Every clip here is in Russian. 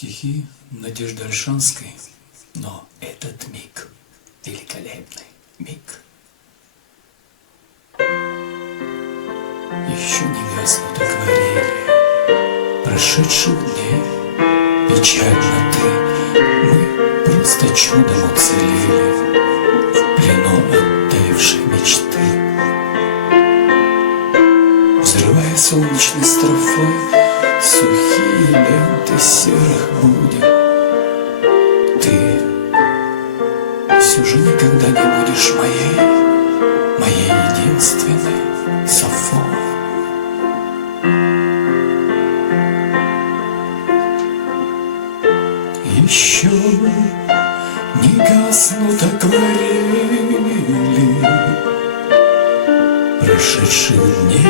Стихи Надежды Ольшанской, но этот миг, великолепный миг. Еще не гаснут акварели прошедших дней. Печально ты, мы просто чудом уцелели в плену оттаившей мечты. Взрывая солнечной строфой сухие ленты серых будем, ты все же никогда не будешь моей единственной Сафо. Еще не гаснут акварели прошедших дней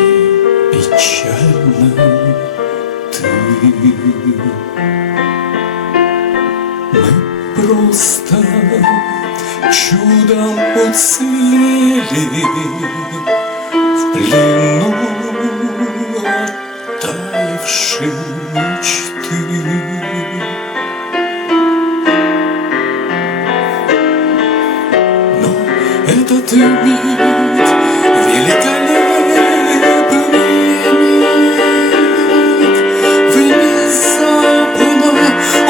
печально ты. Мы просто чудом уцелели в плену оттаившей мечты. Но этот миг великолепный миг внезапно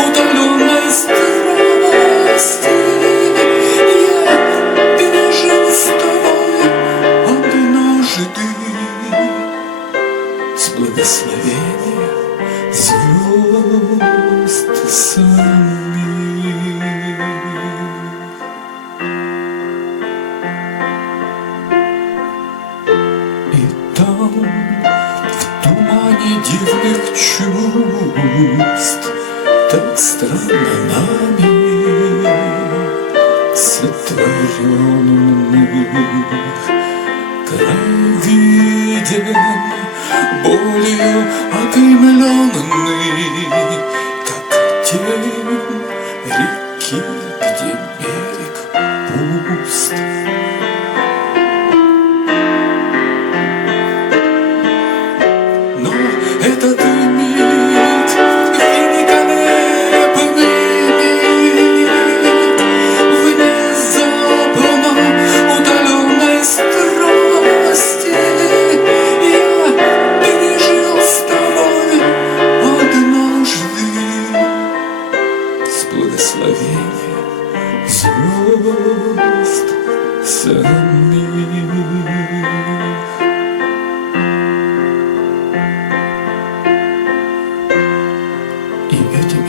удаленной страсти я пережил с тобой однажды с благословения звезд самих. И там, в тумане дивных чувств, так странно нами сотворенных, край виден болью окаймленный, как тень реки, где берег пуст. Но этот миг великолепный миг внезапно удаленной страсти я пережил с тобой однажды с благословения звезд самих.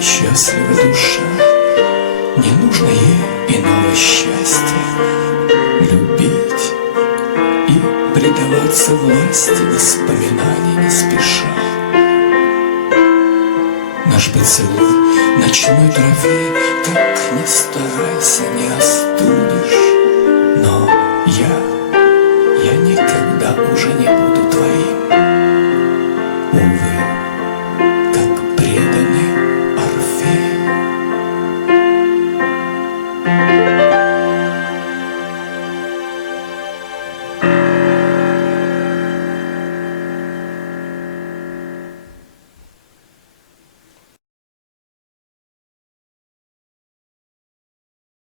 Счастлива душа, не нужно ей иного счастья, любить и предаваться власти воспоминаний не спеша. Наш поцелуй ночной траве, как ни старайся, не остудишь, но я никогда уже не